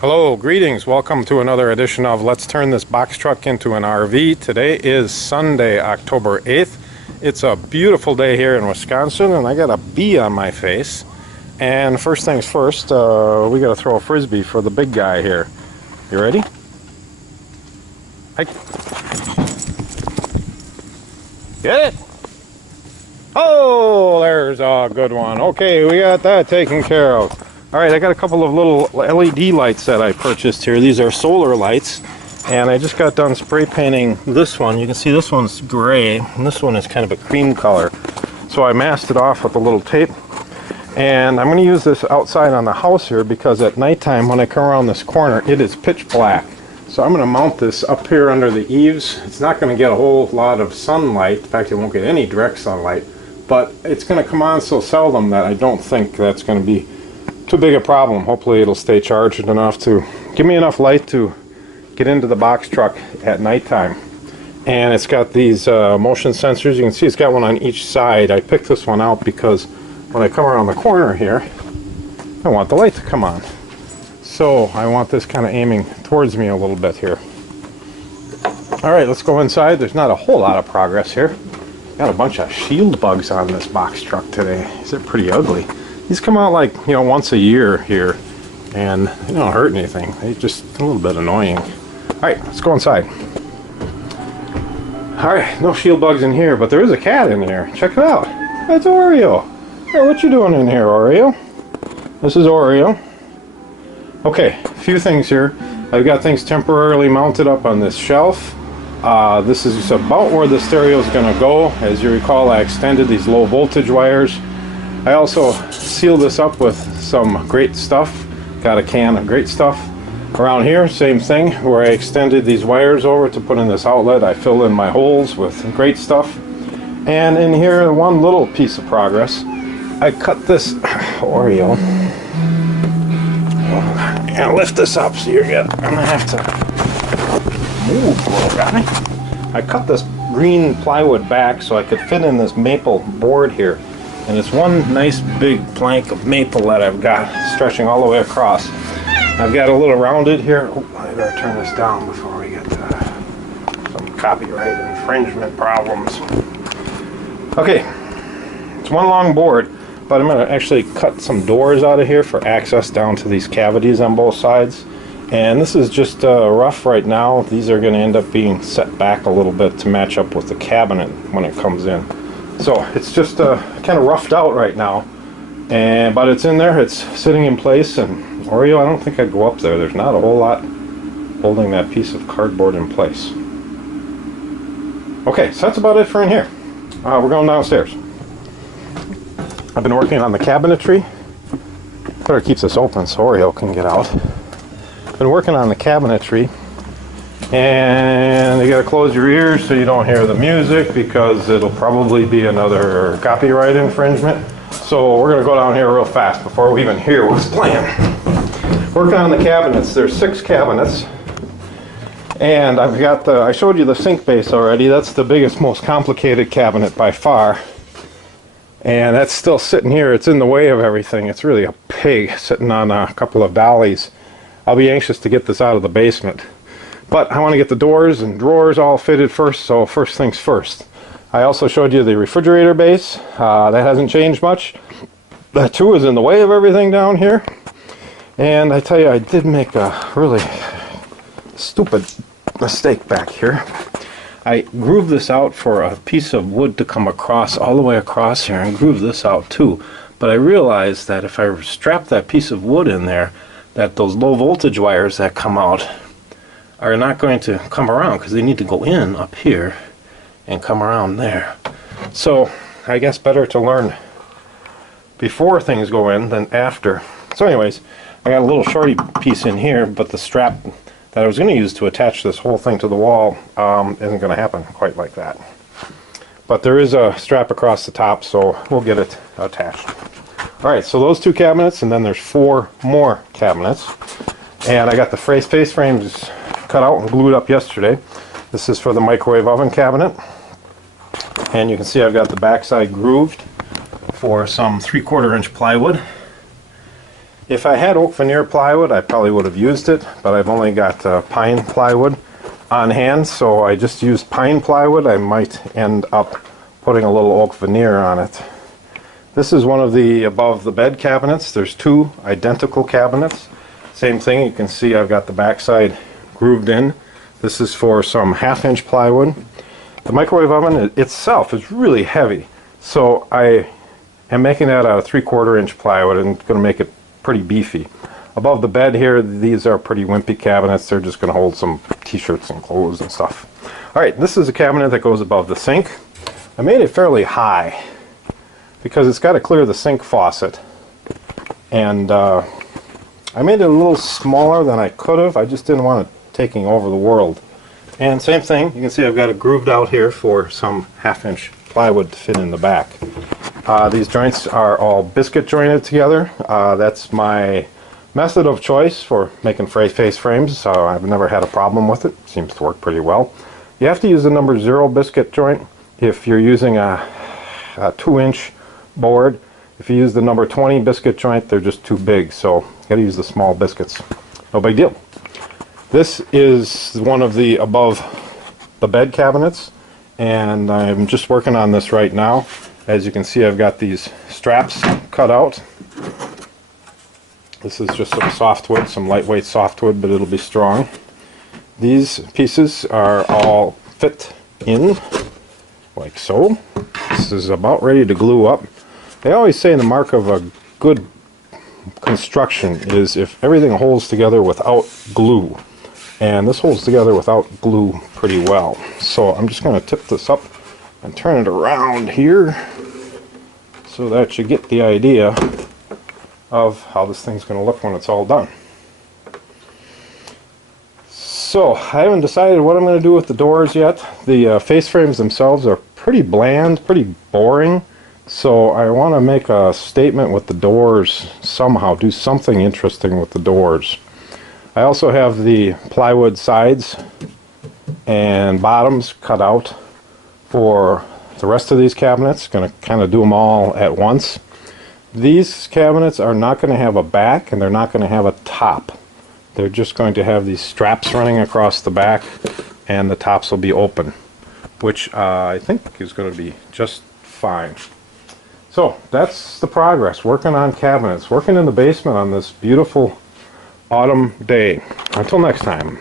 Hello, greetings. Welcome to another edition of Let's Turn This Box Truck into an RV. Today is Sunday, October 8th. It's a beautiful day here in Wisconsin, and I got a bee on my face. And first things first, we got to throw a frisbee for the big guy here. You ready? Get it! Oh, there's a good one. Okay, we got that taken care of. Alright, I got a couple of little LED lights that I purchased here. These are solar lights, and I just got done spray painting this one. You can see this one's gray, and this one is kind of a cream color. So I masked it off with a little tape, and I'm going to use this outside on the house here because at nighttime when I come around this corner, it is pitch black. So I'm going to mount this up here under the eaves. It's not going to get a whole lot of sunlight. In fact, it won't get any direct sunlight, but it's going to come on so seldom that I don't think that's going to be too big a problem. Hopefully it'll stay charged enough to give me enough light to get into the box truck at nighttime. And it's got these motion sensors. You can see it's got one on each side. I picked this one out because when I come around the corner here, I want the light to come on. So I want this kind of aiming towards me a little bit here. Alright, let's go inside. There's not a whole lot of progress here. Got a bunch of shield bugs on this box truck today. They're pretty ugly. These come out like, once a year here, and they don't hurt anything. They're just a little bit annoying. Alright, let's go inside. Alright, no shield bugs in here, but there is a cat in here. Check it out. That's Oreo. Hey, what you doing in here, Oreo? This is Oreo. Okay, a few things here. I've got things temporarily mounted up on this shelf. This is about where the stereo is going to go. As you recall, I extended these low voltage wires. I also sealed this up with some great stuff. Got a can of great stuff. Around here, same thing, where I extended these wires over to put in this outlet. I filled in my holes with great stuff. And in here, one little piece of progress. I cut this Oreo. I'm gonna lift this up so you're gonna have to move, little guy. I cut this green plywood back so I could fit in this maple board here. And it's one nice big plank of maple that I've got stretching all the way across. I've got a little rounded here. Oh, I better turn this down before we get some copyright infringement problems. Okay, it's one long board, but I'm going to actually cut some doors out of here for access down to these cavities on both sides. And this is just rough right now. These are going to end up being set back a little bit to match up with the cabinet when it comes in. So it's just kind of roughed out right now, but it's in there, it's sitting in place, and Oreo, I don't think I'd go up there. There's not a whole lot holding that piece of cardboard in place. Okay, so that's about it for in here. We're going downstairs. I've been working on the cabinetry. Better keep this open so Oreo can get out. Been working on the cabinetry. And you gotta close your ears so you don't hear the music because it'll probably be another copyright infringement. So we're gonna go down here real fast before we even hear what's playing. Working on the cabinets. There's 6 cabinets. And I've got I showed you the sink base already. That's the biggest, most complicated cabinet by far. And that's still sitting here. It's in the way of everything. It's really a pig sitting on a couple of dollies. I'll be anxious to get this out of the basement. But I want to get the doors and drawers all fitted first, so first things first. I also showed you the refrigerator base. That hasn't changed much. That too is in the way of everything down here. And I tell you, I did make a really stupid mistake back here. I grooved this out for a piece of wood to come across, all the way across here, and groove this out too. But I realized that if I strap that piece of wood in there, that those low voltage wires that come out are not going to come around because they need to go in up here and come around there. So I guess better to learn before things go in than after. So anyways, I got a little shorty piece in here, but the strap that I was going to use to attach this whole thing to the wall isn't going to happen quite like that. But there is a strap across the top, so we'll get it attached. Alright, so those 2 cabinets, and then there's 4 more cabinets. And I got the face frames cut out and glued up yesterday. This is for the microwave oven cabinet. And you can see I've got the backside grooved for some 3/4 inch plywood. If I had oak veneer plywood, I probably would have used it, but I've only got pine plywood on hand, so I just used pine plywood. I might end up putting a little oak veneer on it. This is one of the above the bed cabinets. There's two identical cabinets. Same thing, you can see I've got the backside grooved in. This is for some 1/2-inch plywood. The microwave oven itself is really heavy, so I am making that out of 3/4-inch plywood and going to make it pretty beefy. Above the bed here, these are pretty wimpy cabinets. They're just going to hold some t-shirts and clothes and stuff. Alright, this is a cabinet that goes above the sink. I made it fairly high because it's got to clear the sink faucet. And I made it a little smaller than I could have. I just didn't want it taking over the world. And same thing, you can see I've got it grooved out here for some 1/2-inch plywood to fit in the back. These joints are all biscuit jointed together. That's my method of choice for making face frames, so I've never had a problem with it. Seems to work pretty well. You have to use the number 0 biscuit joint if you're using a 2-inch board. If you use the number 20 biscuit joint, they're just too big, so you got to use the small biscuits. No big deal. This is one of the above the bed cabinets, and I'm just working on this right now. As you can see, I've got these straps cut out. This is just some softwood, some lightweight softwood, but it'll be strong. These pieces are all fit in, like so. This is about ready to glue up. They always say the mark of a good construction is if everything holds together without glue. And this holds together without glue pretty well. So I'm just going to tip this up and turn it around here so that you get the idea of how this thing's going to look when it's all done. So I haven't decided what I'm going to do with the doors yet. The face frames themselves are pretty bland, pretty boring. So I want to make a statement with the doors somehow, do something interesting with the doors. I also have the plywood sides and bottoms cut out for the rest of these cabinets. Going to kind of do them all at once. These cabinets are not going to have a back and they're not going to have a top. They're just going to have these straps running across the back and the tops will be open, which I think is going to be just fine. So that's the progress, working on cabinets, working in the basement on this beautiful autumn day. Until next time.